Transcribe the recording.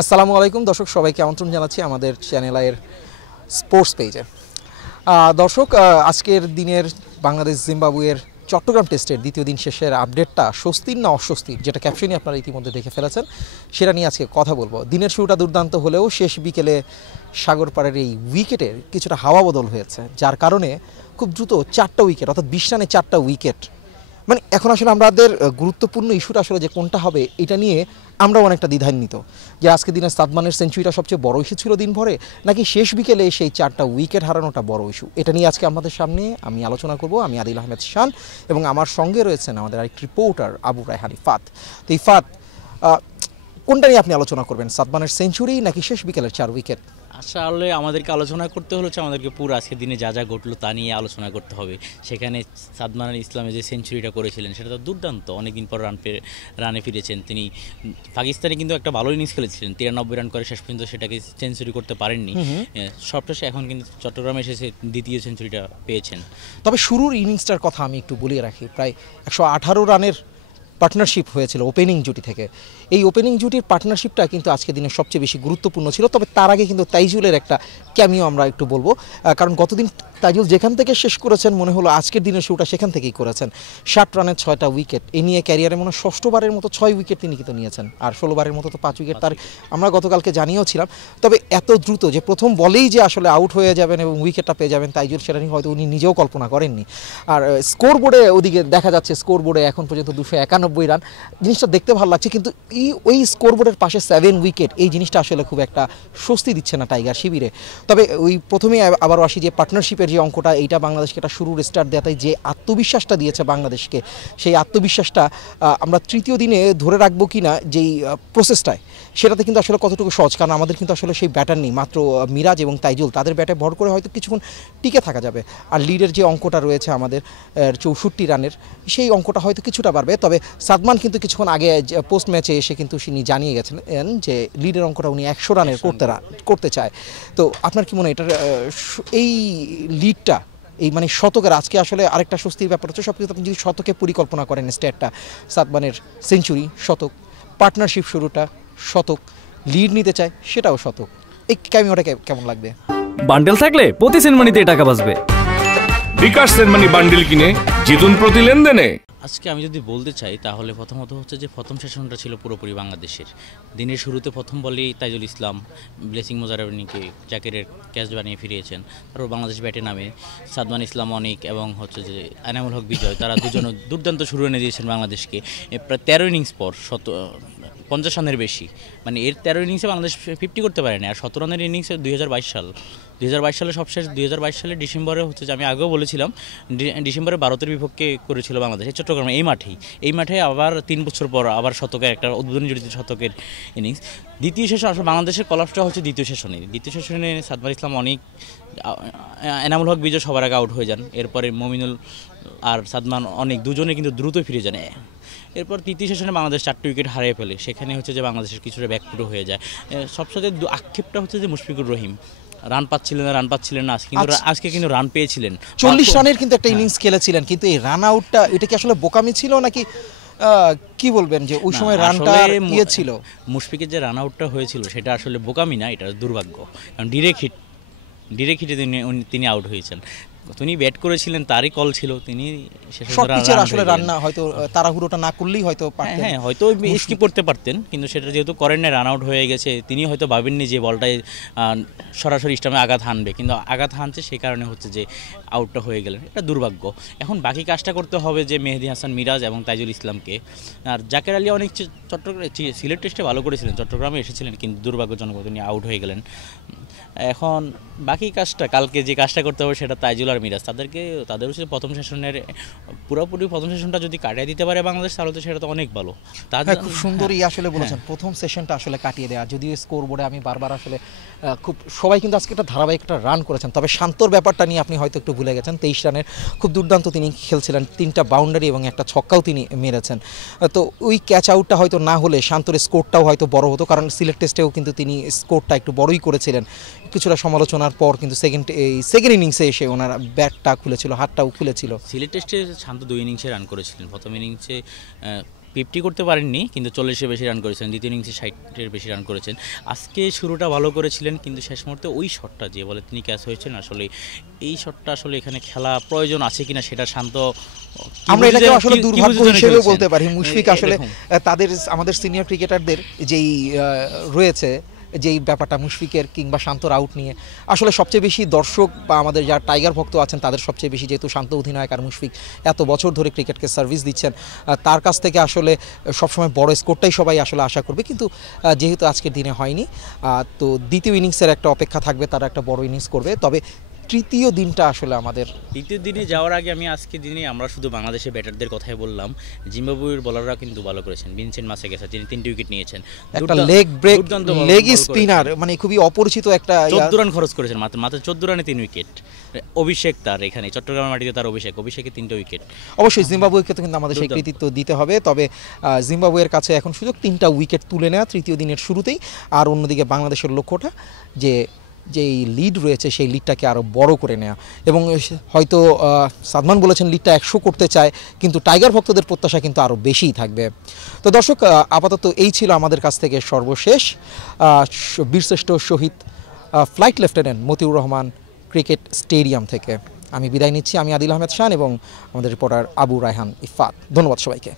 আসসালামু আলাইকুম দর্শক, সবাইকে আমন্ত্রণ জানাচ্ছি আমাদের চ্যানেলের স্পোর্টস পেজে। দর্শক, আজকের দিনের বাংলাদেশ জিম্বাবুয়ের চট্টগ্রাম টেস্টের দ্বিতীয় দিন শেষের আপডেটটা স্বস্তির না অস্বস্তির, যেটা ক্যাপশনই আপনারা ইতিমধ্যে দেখে ফেলেছেন, সেটা নিয়ে আজকে কথা বলবো। দিনের শুরুটা দুর্দান্ত হলেও শেষ বিকেলে সাগর পাড়ের এই উইকেটের কিছুটা হাওয়া বদল হয়েছে, যার কারণে খুব দ্রুত 4টা উইকেট, অর্থাৎ 20 রানে 4টা উইকেট, মানে এখন আসলে আমাদের গুরুত্বপূর্ণ ইস্যুটা আসলে যে কোনটা হবে এটা নিয়ে আমরা অনেকটা দ্বিধান্বিত, যে আজকে দিনে সাদমানের সেঞ্চুরিটা সবচেয়ে বড় ইস্যু ছিল দিন ভরে, নাকি শেষ বিকেলে সেই 4টা উইকেট হারানোটা বড় ইস্যু। এটা নিয়ে আজকে আমাদের সামনে আমি আলোচনা করব। আমি আদিল আহমেদ শান এবং আমার সঙ্গে রয়েছেন আমাদের আরেক রিপোর্টার আবু রায়হান ইফাত। তো ইফাত, কোনটা নিয়ে আপনি আলোচনা করবেন, সাদমানের সেঞ্চুরি নাকি শেষ বিকেলের 4 উইকেট? আসলে আমাদেরকে আলোচনা করতে হচ্ছে আমাদেরকে পুরো আজকের দিনে যা যা ঘটলো তা নিয়ে আলোচনা করতে হবে। সেখানে সাদমান ইসলামে যে সেঞ্চুরিটা করেছিলেন সেটা তো দুর্দান্ত, অনেকদিন পর রানে ফিরেছেন তিনি। পাকিস্তানে কিন্তু একটা ভালো ইনিংস খেলেছিলেন, 93 রান করে শেষ পর্যন্ত সেটাকে সেঞ্চুরি করতে পারেননি। সবশেষে এখন কিন্তু চট্টগ্রামে এসে দ্বিতীয় সেঞ্চুরিটা পেয়েছেন। তবে শুরুর ইনিংসটার কথা আমি একটু বলিয়ে রাখি। প্রায় 118 রানের পার্টনারশিপ হয়েছিল ওপেনিং জুটি থেকে। এই ওপেনিং জুটির পার্টনারশিপটা কিন্তু আজকে দিনে সবচেয়ে বেশি গুরুত্বপূর্ণ ছিল। তবে তার আগে কিন্তু তাইজুলের একটা ক্যামিও আমরা একটু বলবো, কারণ গতদিন তাইজুল যেখান থেকে শেষ করেছেন মনে হলো আজকের দিনের শুরুটা সেখান থেকেই করেছেন। 60 রানের 6টা উইকেট, এ নিয়ে ক্যারিয়ারে মনে 6ষ্ঠবারের মতো 6 উইকেট তিনি কিন্তু নিয়েছেন, আর 16বারের মতো তো 5 উইকেট তার আমরা গতকালকে জানিয়েওছিলাম। তবে এত দ্রুত যে প্রথম বলেই যে আসলে আউট হয়ে যাবেন এবং উইকেটটা পেয়ে যাবেন তাইজুল, সেটা নিয়ে হয়তো উনি নিজেও কল্পনা করেননি। আর স্কোর বোর্ডে ওদিকে দেখা যাচ্ছে, স্কোর বোর্ডে এখন পর্যন্ত 291 রান, জিনিসটা দেখতে ভালো লাগছে। কিন্তু ওই স্কোর বোর্ডের পাশে 7 উইকেট, এই জিনিসটা আসলে খুব একটা স্বস্তি দিচ্ছে না টাইগার শিবিরে। তবে ওই প্রথমেই আবারও আসি যে পার্টনারশিপের যে অঙ্কটা, এইটা বাংলাদেশকে একটা শুরুর স্টার্ট দেওয়াতে যে আত্মবিশ্বাসটা দিয়েছে বাংলাদেশকে, সেই আত্মবিশ্বাসটা আমরা তৃতীয় দিনে ধরে রাখবো কি না যেই প্রসেসটায়, সেটাতে কিন্তু আসলে কতটুকু সহজ, কারণ আমাদের কিন্তু আসলে সেই ব্যাটার নেই, মাত্র মিরাজ এবং তাইজুল, তাদের ব্যাটে ভর করে হয়তো কিছুক্ষণ টিকে থাকা যাবে। আর লিডের যে অঙ্কটা রয়েছে আমাদের 64 রানের, সেই অঙ্কটা হয়তো কিছুটা বাড়বে। তবে সাদমান কিন্তু কিছুক্ষণ আগে পোস্ট ম্যাচে এসে কিন্তু তিনি জানিয়ে গেছেন যে লিডের অঙ্কটা উনি 100 রানের করতে চায়। তো আপনার কি মনে হয় এটার এই লিডটা, এই মানে শতকের আজকে আসলে আরেকটা স্বস্তির ব্যাপার হচ্ছে, সব কিছু আপনি যদি শতকে পরিকল্পনা করেন, স্ট্যাটটা সাদমানের সেঞ্চুরি শতক, পার্টনারশিপ শুরুটা শতক, লিড নিতে চায় সেটাও শতক, এই ক্যামিওটা কেমন লাগবে? বান্ডেল থাকলে প্রতি সেনমানিতে টাকা বাঁচবে। বিকাশ সেনমানি বান্ডেল কিনে জিতুন প্রতি লেনদেনে। আজকে আমি যদি বলতে চাই তাহলে প্রথমত হচ্ছে যে প্রথম সেশনটা ছিল পুরোপুরি বাংলাদেশের। দিনের শুরুতে প্রথম বলেই তাইজুল ইসলাম ব্লেসিং মোজারাবিনীকে জ্যাকেটের ক্যাচ বানিয়ে ফিরিয়েছেন। তারপর বাংলাদেশ ব্যাটে নামে সাদমান ইসলাম অনিক এবং হচ্ছে যে এনামুল হক বিজয়, তারা দুজনও দুর্দান্ত শুরু এনে দিয়েছেন বাংলাদেশকে। প্রায় 13 ইনিংস পর 50 রানের বেশি, মানে এর 13 ইনিংসে বাংলাদেশ 50 করতে পারে না। আর 17 রানের ইনিংসে 2022 সালে সবশেষ 2022 সালে ডিসেম্বরে হচ্ছে যে আমি আগেও বলেছিলাম, ডিসেম্বরে ভারতের বিপক্ষে করেছিল বাংলাদেশ চট্টগ্রামে, এই মাঠে আবার 3 বছর পর আবার শতকের একটা উদ্বোধনী জড়িত শতকের ইনিংস। দ্বিতীয় সেশন আসলে বাংলাদেশের কলাপসটা হচ্ছে দ্বিতীয় সেশনে সাদমান ইসলাম অনেক, এনামুল হক বিজয় সবার আগে আউট হয়ে যান। এরপরে মমিনুল আর সাদমান অনেক দুজনে কিন্তু দ্রুত ফিরে যান। এরপর তৃতীয় সেশনে বাংলাদেশ 4টি উইকেট হারিয়ে ফেলে, সেখানে হচ্ছে যে বাংলাদেশের কিছুটা ব্যাকফুটও হয়ে যায়। সবসাথে আক্ষেপটা হচ্ছে যে মুশফিকুর রহিম রান পাচ্ছিলেন না, কিন্তু আজকে কিন্তু রান পেয়েছিলেন। 40 রানের কিন্তু একটা ইনিংস খেলেছিলেন, কিন্তু এই রান আউটটা, এটা কি আসলে বোকামি ছিল নাকি কি বলবেন, যে ওই সময় রানটা ইয়ে ছিল? মুশফিকের যে রান আউটটা হয়েছিল সেটা আসলে বোকামি না, এটা দুর্ভাগ্য। কারণ ডিরেক্ট হিটে তিনি আউট হয়েছেন। তিনি ব্যাট করেছিলেন, তারই কল ছিল, তিনি আসলে রান না, হয়তো তাড়াহুড়োটা না করলেই হয়তো পারতেন, হ্যাঁ হয়তো স্কিপ করতে পারতেন, কিন্তু সেটা যেহেতু করেন না, রান আউট হয়ে গেছে, তিনি হয়তো ভাবেননি যে বলটায় সরাসরি স্টাম্পে আঘাত হানবে, কিন্তু আঘাত হানছে, সেই কারণে হচ্ছে যে আউটটা হয়ে গেলেন। এটা দুর্ভাগ্য। এখন বাকি কাজটা করতে হবে যে মেহেদী হাসান মিরাজ এবং তাইজুল ইসলামকে। আর জাকের আলী অনেক সিলেট টেস্টে ভালো করেছিলেন, চট্টগ্রামে এসেছিলেন, কিন্তু দুর্ভাগ্যজনক তিনি আউট হয়ে গেলেন। এখন বাকি কাজটা, কালকে যে কাজটা করতে হবে সেটা তাইজুল আর মিরাজ, তাদের হচ্ছে প্রথম সেশনটা যদি কাটিয়ে দিতে পারে বাংলাদেশ, তাহলে তো সেটা তো অনেক ভালো। খুব সুন্দরই আসলে বলেছেন, প্রথম সেশনটা আসলে কাটিয়ে দেওয়া। যদিও স্কোর বোর্ডে আমি বারবার আসলে খুব সবাই কিন্তু আজকে একটা ধারাবাহিক একটা রান করেছেন, তবে শান্তর ব্যাপারটা নিয়ে আপনি হয়তো একটু ভুলে গেছেন। 23 রানের খুব দুর্দান্ত তিনি খেলছিলেন, 3টা বাউন্ডারি এবং একটা ছক্কাও তিনি মেরেছেন। তো ওই ক্যাচ আউটটা হয়তো না হলে শান্তর স্কোরটাও হয়তো বড় হতো, কারণ সিলেট টেস্টেও কিন্তু তিনি স্কোরটা একটু বড়ই করেছিলেন। কিছুটা সমালোচনার পর কিন্তু সেকেন্ড ইনিংসে এসে ওনার ব্যাটটা খুলেছিল, হাতটাও খুলেছিল। সিলেট টেস্টে শান্ত 2 ইনিংসে রান করেছিলেন। প্রথম ইনিংসে 50 করতে পারেননি, কিন্তু 40-এর বেশি রান করেছেন, দ্বিতীয় ইনিংসে 60-এর বেশি রান করেছেন। আজকে শুরুটা ভালো করেছিলেন, কিন্তু শেষ মুহূর্তে ওই শটটা যে বলে তিনি ক্যাচ হয়েছেন, আসলে এই শটটা আসলে এখানে খেলা প্রয়োজন আছে কিনা সেটা শান্ত আমরা এটাকে আসলে দুর্ভাগ্য হিসেবে বলতে পারি। মুশফিক আসলে তাদের আমাদের সিনিয়র ক্রিকেটারদের যেই রয়েছে যেই ব্যাপারটা মুশফিকের কিংবা শান্তর আউট নিয়ে আসলে সবচেয়ে বেশি দর্শক বা আমাদের যারা টাইগার ভক্ত আছেন তাদের সবচেয়ে বেশি, যেহেতু শান্ত অধিনায়ক আর মুশফিক এত বছর ধরে ক্রিকেটকে সার্ভিস দিচ্ছেন, তার কাছ থেকে আসলে সবসময় বড় স্কোরটাই সবাই আসলে আশা করবে, কিন্তু যেহেতু আজকের দিনে হয়নি, তো দ্বিতীয় ইনিংসের একটা অপেক্ষা থাকবে, তারা একটা বড় ইনিংস করবে। তবে তৃতীয় দিনটা আসলে আমাদের দ্বিতীয় দিনে যাওয়ার আগে আমি আজকের দিনে আমরা শুধু বাংলাদেশের ব্যাটারদের কথাই বললাম, জিম্বাবুয়ের বোলাররা কিন্তু ভালো করেছেন। ভিনসেন্ট মাসেগাসা যিনি 3টি উইকেট নিয়েছেন, একটা লেগ ব্রেক লেগ স্পিনার, মানে খুবই অপরিচিত একটা 14 রান খরচ করেছেন, মাত্র 14 রানে 3 উইকেট। অভিষেক তার এখানে চট্টগ্রামের মাটিতে তার অভিষেকে 3টা উইকেট। অবশ্যই জিম্বাবুয়েকে তো কিন্তু আমাদের সেই কৃতিত্ব দিতে হবে। তবে জিম্বাবুয়ের কাছে এখন সুযোগ 3টা উইকেট তুলে নেওয়া তৃতীয় দিনের শুরুতেই, আর অন্যদিকে বাংলাদেশের লক্ষ্যটা যেই লিড রয়েছে সেই লিডটাকে আরও বড় করে নেওয়া। এবং হয়তো সাদমান বলেছেন লিডটা 100 করতে চায়, কিন্তু টাইগার ভক্তদের প্রত্যাশা কিন্তু আরও বেশিই থাকবে। তো দর্শক, আপাতত এই ছিল আমাদের কাছ থেকে সর্বশেষ বীরশ্রেষ্ঠ শহীদ flight lieutenant Motiur Rahman cricket stadium থেকে। আমি বিদায় নিচ্ছি। আমি আদিল আহমেদ শান এবং আমাদের রিপোর্টার আবু রায়হান ইফাত। ধন্যবাদ সবাইকে।